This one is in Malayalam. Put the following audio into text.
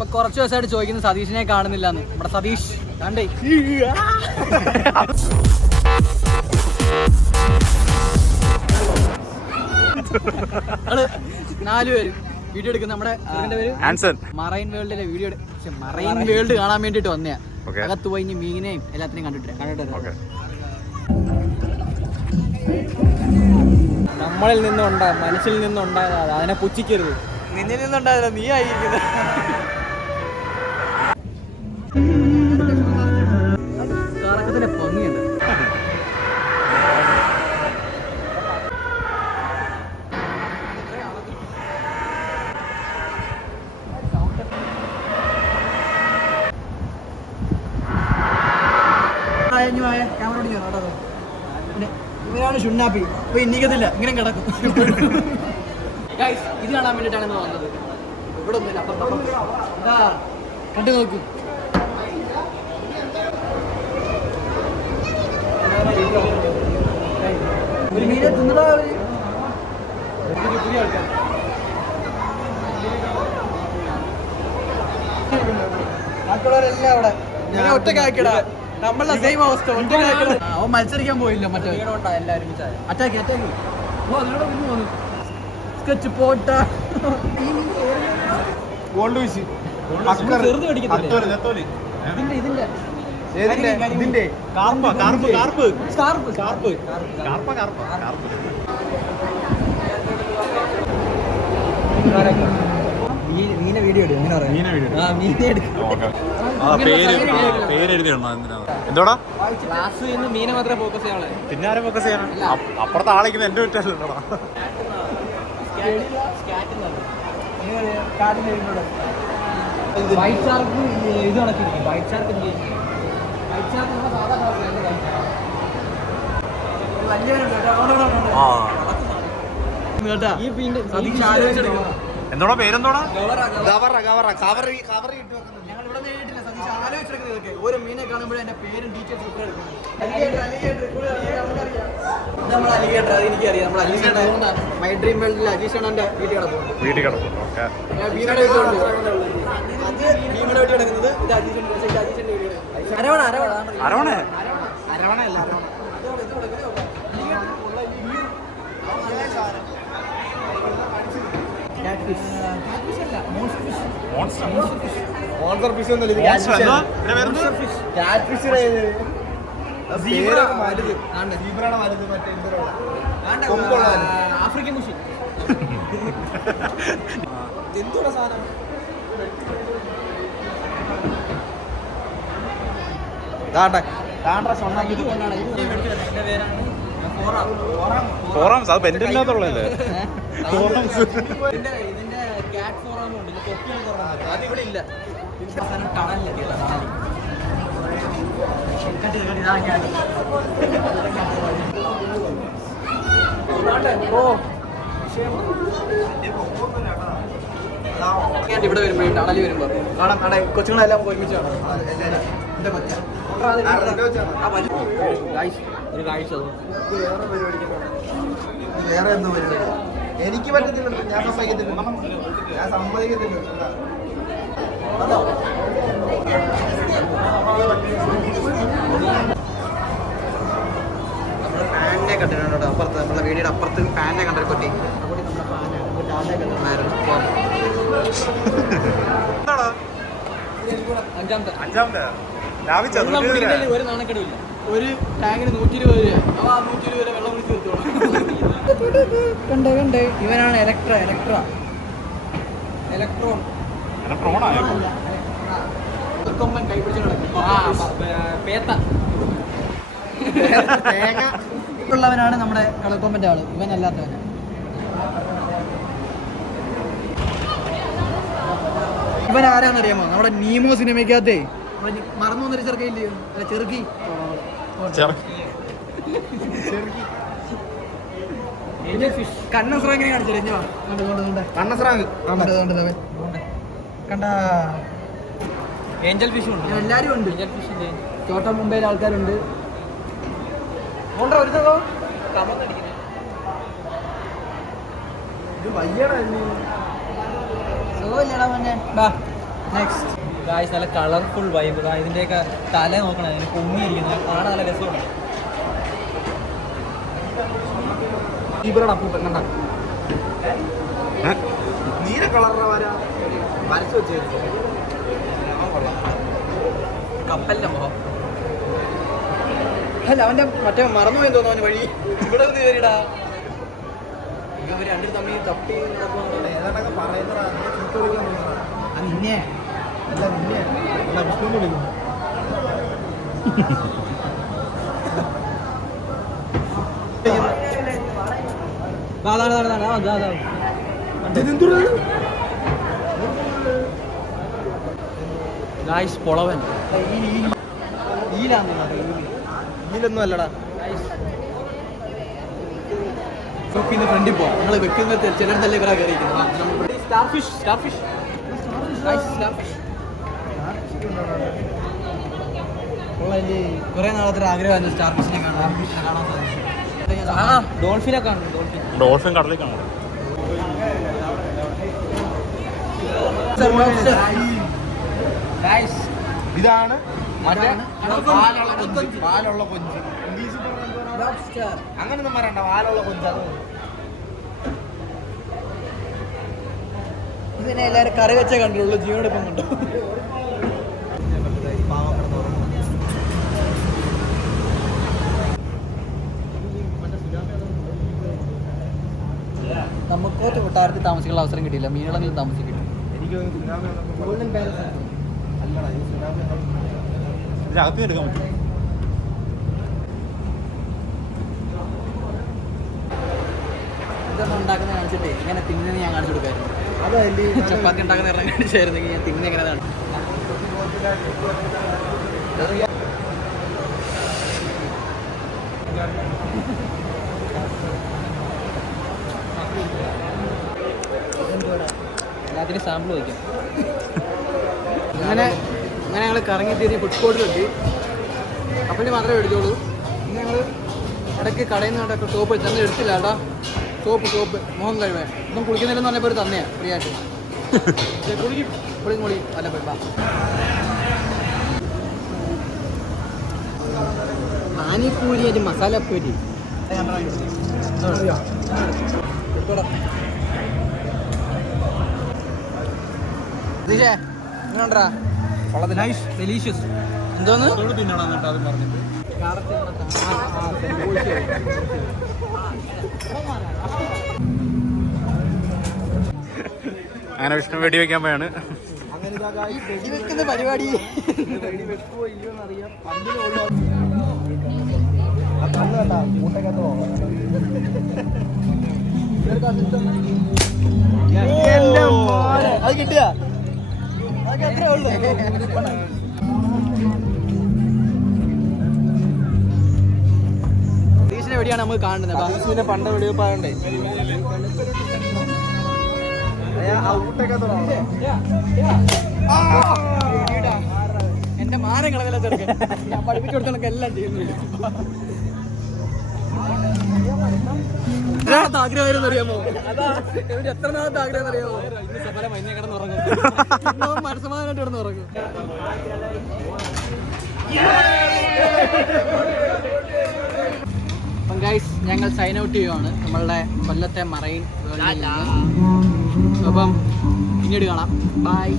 ഇപ്പൊ കുറച്ച് ദിവസമായിട്ട് ചോദിക്കുന്നു സതീഷിനെ കാണുന്നില്ല എന്ന് നമ്മുടെ സതീഷ് കണ്ടേ? നാലുപേര് വീഡിയോ എടുക്കുന്ന നമ്മുടെ ആൻസർ മറൈൻ വേൾഡിലെ വീഡിയോ മറൈൻ വേൾഡ് കാണാൻ വേണ്ടിട്ട് വന്നയാ. അകത്ത് പോയി ഇനി മീനെയും എല്ലാത്തിനെയും കണ്ടിട്ട് കണ്ടിട്ട് നമ്മളിൽ നിന്നുണ്ടാ മനസ്സിൽ നിന്നുണ്ടായതാണ് അതിനെ പുച്ഛിക്കരുത്. നിന്നിൽ നിന്നുണ്ടായതല്ല നീ ആയിരിക്കുന്നത്. കേട്ടോ പിന്നെ ഇവനാണ് ഷുണ്ണാപ്പി. അപ്പൊ ഇന്നിക്കത്തില്ല ഇങ്ങനെ കിടക്കും. ഇത് കാണാൻ വേണ്ടിട്ടാണ് ഇന്ന് വന്നത്. ഇവിടെ ഒന്നുമില്ല. ഇതാ കണ്ടു നോക്കൂ. ഒരു മീനെ തിന്നടാ പുതിയ ആൾക്കാർ. ബാക്കിയുള്ളവരെല്ലാം അവിടെ. ഞാൻ ഒറ്റക്കാക്കിടാ നമ്മളെ സെയിം അവസ്ഥ. അവൻ മത്സരിക്കാൻ പോയില്ല മറ്റേ. അറ്റാക്കി അറ്റാക്കി സ്കെച്ച് പോട്ട. ഗോൾഡ് വീശി? ഇതിന്റെ ഇതിന്റെ. ഇതിന്റെ. കാർപ്പ കാർപ്പ് കാർപ്പ് സ്കാർപ്പ് കാർപ്പ്. കാർപ്പ. കാർപ്പ. കാർപ്പ് മീനെ വീഡിയോ എടുക്കും മീനെ വീഡിയോ ആ മീനെ എടുക്കും. എന്തോടാ? ക്ലാസ് നിന്ന് മീനെ മാത്രമേ ഫോക്കസ് ചെയ്യാനുള്ളൂ. പിന്നെ ആരെ ഫോക്കസ് ചെയ്യണം അപ്പുറത്തെ ആളേക്കുന്ന എന്റെ വിറ്റല്ലല്ലോടാ വൈറ്റ് ഷാർക്ക് ഇത് കണക്കിരിക്കും വൈറ്റ് ഷാർക്ക് വൈറ്റ് ഷാർക്ക് സാധാ ആ കേട്ടാ എന്തോടാ പേരെന്തോടാ? കവറ കവറ കവറി കവറി ഇട്ട് ഞങ്ങൾ ഇവിടെ നേരിട്ടില്ല സതീഷ്. ആലോചിച്ചെടുക്കുന്നത് ഇതൊക്കെ. ഓരോ മീനെ കാണുമ്പോഴേ എന്റെ പേരും ഡീറ്റെയിൽസ് ഒക്കെ എടുക്കും നമ്മൾ അലിഗേറ്റർ അത് എനിക്കറിയാം. നമ്മൾ അലിഗേറ്റർ മൈ ഡ്രീം വേൾഡിൽ അജീഷ് അണ്ണന്റെ വീട്ടിൽ കിടക്കുന്നു. വീട്ടിൽ കിടക്കും ഓക്കെ. ഭീമയുടെ വീട്ടിലുണ്ട് അത് ഭീമയുടെ വീട്ടിൽ കിടക്കുന്നത് ഇത് അജീഷിന്റെ ഇത് അജീഷിന്റെ വീട് അരവണ. അരവണ അരവണേ അരവണ അല്ല അരവണ മറ്റേ ഫിഷ് കൊമ്പുള്ള ഫിഷ് ആഫ്രിക്കൻ മുഷി. എന്തുള്ള സാധനം? ദാണ്ടെ. ദാണ്ടെ സ്വർണം. ഇത് കൊണ്ടാണ് ഇത് എന്റെ പേരാണ് ഫോറംസ് അത് ബെൻഡില്ലാത്തുള്ളല്ലേ ഫോറംസ് ഇതിന്റെ ഫോറാം ഉണ്ട്. ഇത് തൊപ്പിയാണ് തുറന്നത് അത് ഇവിടെ ഇല്ല. ഇവിടെ വരുമ്പോ ടണലി വരുമ്പോ. കാണാം കാണാം. കൊച്ചുങ്ങളെല്ലാം ഒരുമിച്ച് കാണാം. ഒരു കാഴ്ച വേറെ പരിപാടിക്ക് വേറെ എന്തോ പരിപാടി? എനിക്ക് പറ്റത്തില്ല ഞാൻ സമ്മതിക്കത്തില്ല. ഞാൻ സമ്മതിക്കത്തില്ല. നമ്മൾ ഫാനിനെ കണ്ടിട്ടുണ്ട് കേട്ടോ അപ്പുറത്ത്. നമ്മുടെ വീടിയുടെ അപ്പുറത്ത് ഫാനിനെ കണ്ടൊരു കൊട്ടി. അഞ്ചാമത്തെ. അഞ്ചാമത്തെ? ലാഭിച്ച വെള്ളം കുടിക്കുന്നതിൽ ഒരു നാണക്കേടുമില്ല ഒരു ടാങ്കിന് നൂറ്റി ഇരുപത് രൂപ. അവ ആ നൂറ്റി ഇരുപത് രൂപ വെള്ളം കുടിച്ച് തീർത്തോളാം കണ്ടേ കണ്ടേ. ഇവനാണ് ഇലക്ട്ര ഇലക്ട്ര ഇലക്ട്രോൺ പ്രോണായോ കൊമ്പൻ കൈ പിടിച്ച് കിടക്കും പേത്ത. തേങ്ങ. ഉള്ളവനാണ് നമ്മുടെ കളക്കൊമ്പന്റെ ആൾ. ഇവനല്ലാത്തവൻ ഇവൻ ആരാന്നറിയാമോ നമ്മുടെ നീമോ സിനിമയ്ക്കകത്തെ. മറന്നു വന്നൊരു ചെറുക്കയില്ലയോ അല്ല ചെറുക്കി. കണ്ണസ്രം എങ്ങനെ കാണിച്ചു കണ്ണസ്രാങ്ക് കണ്ട? ഏഞ്ചൽ ഫിഷ് ഉണ്ട് എല്ലാവരും ഉണ്ട്. ഏഞ്ചൽ ഫിഷിന്റെ ചോട്ട മുംബൈയിലെ ആൾക്കാരുണ്ട്. ഒരു ഇത് വയ്യടാ സുഖമില്ലടാ മോനെ. ബാ നെക്സ്റ്റ് ഗായ്സ് നല്ല കളർഫുൾ വൈബ് ഇതിന്റെയൊക്കെ തല നോക്കണം. അതിന് പൊങ്ങിയിരിക്കുന്നത് കാണാൻ നല്ല രസമാണ്. ഇവരുടെ അപ്പൂപ്പൻ കണ്ട? നീല കളറിനെ വരാ വരച്ചു വെച്ചായിരുന്നു കപ്പലിന്റെ മുഖം. അല്ല അവന്റെ മറ്റേ മറന്നുപോയി തോന്നുന്നു അവന് വഴി. ഇവിടെ ഒന്ന് കയറിടാ ഇവർ രണ്ടും തമ്മിൽ തപ്പി നടക്കുവാണ്. ഏതാണ്ടൊക്കെ പറയുന്നതാ. നീ ചുട്ട് വിളിക്കാൻ തോന്നുന്നതാ. ആ നിന്നെ. പൊളവൻ ഈലാന്ന് അല്ലടാ ഷോപ്പിന്ന് ഫ്രണ്ടിൽ പോവാം നമ്മൾ വെക്കുന്ന ചിലടത്തല്ലേ ഇവിടെ കയറിയിരിക്കുന്നത് star fish star fish star fish കുറെ നാളത്തെ ഒരു ആഗ്രഹമായിരുന്നു സ്റ്റാർ ഫിഷിനെ കാണാൻ കാണാൻ സാധിച്ചു ആ ഡോൾഫിനെ ഡോൾഫിൻ ഡോൾഫിൻ കടലിൽ കാണാം ഇതാണ് മറ്റേ പാലുള്ള കൊഞ്ച്. പാലുള്ള കൊഞ്ച്. ഇംഗ്ലീഷിൽ അങ്ങനൊന്നും പറയണ്ട വാലുള്ള കൊഞ്ച് അത്. ഇതിനെ എല്ലാവരും കറി വെച്ചേ കണ്ടുള്ളൂ. ജീവനോടൊപ്പം കണ്ടു. നമുക്കോട്ട് കൊട്ടാരത്തിൽ താമസിക്കാനുള്ള അവസരം കിട്ടിയില്ല. മീനുകളെങ്കിലും താമസിക്കില്ല ഇതിനകത്ത് എടുക്കാൻ പറ്റും. ഇതൊന്നും ഉണ്ടാക്കുന്ന കാണിച്ചിട്ടേ ഇങ്ങനെ തിന്നു ഞാൻ കാണിച്ചു കൊടുക്കായിരുന്നു. അതല്ലേ ചപ്പാത്തി ഉണ്ടാക്കുന്ന ഇറങ്ങി കാണിച്ചായിരുന്നെങ്കിൽ ഞാൻ തിന്നെ എങ്ങനെയാണ് എല്ലാത്തിനും സാമ്പിൾ വയ്ക്കാം. അങ്ങനെ അങ്ങനെ ഞങ്ങൾ കറങ്ങി തിരി ഫുഡ് സ്പോട്ടിലെത്തി കപ്പലിന് മാത്രമേ എടുത്തോളൂ പിന്നെ ഞങ്ങൾ ഇടയ്ക്ക് കടയിൽ നിന്ന് കണ്ടൊക്കെ സോപ്പ് തന്നെ എടുത്തില്ല കേട്ടോ. സോപ്പ് സോപ്പ് മുഖം കഴിവേ. ഒന്നും കുളിക്കുന്നില്ലെന്ന് പറഞ്ഞപ്പോൾ ഒരു തന്നെയാണ് ഫ്രീ ആയിട്ട്. കുളിക്കും. കുളിക്കും കുളി അല്ല പോയി പാനിപ്പൂരി ഒരു മസാലപ്പൂരി. അങ്ങനെ വിഷ്ണു വെടി വെക്കാൻ പോയാണ്. അങ്ങനെ ഇതാ guys, വെടി വെക്കുന്ന പരിപാടി. അത് കിട്ടിയ? എവിടെയാണ് നമ്മൾ കാണുന്നത്? പണ്ട ആ ഊട്ടക്കകത്ത് എന്റെ മാനം കളവില്ല ചെറുക്കൻ. ഞാൻ പഠിപ്പിച്ചു കൊടുത്തണക്ക് എല്ലാം ചെയ്യുന്നുണ്ട്. എത്ര നാളത്തെ ആഗ്രഹമായിരുന്നു അറിയാമോ? അതാ എത്ര നാളത്തെ ആഗ്രഹം അറിയാമോ? ഇന്ന് സഫല മഞ്ഞ കിടന്നുറങ്ങും മനസ്സമാധാനമായിട്ട് കിടന്നുറങ്ങും അപ്പം ഗൈസ് ഞങ്ങൾ സൈൻ ഔട്ട് ചെയ്യുവാണ്. നമ്മളുടെ കൊല്ലത്തെ മറൈൻ വേൾഡിൽ നിന്ന്. അപ്പം പിന്നീട് കാണാം. ബൈ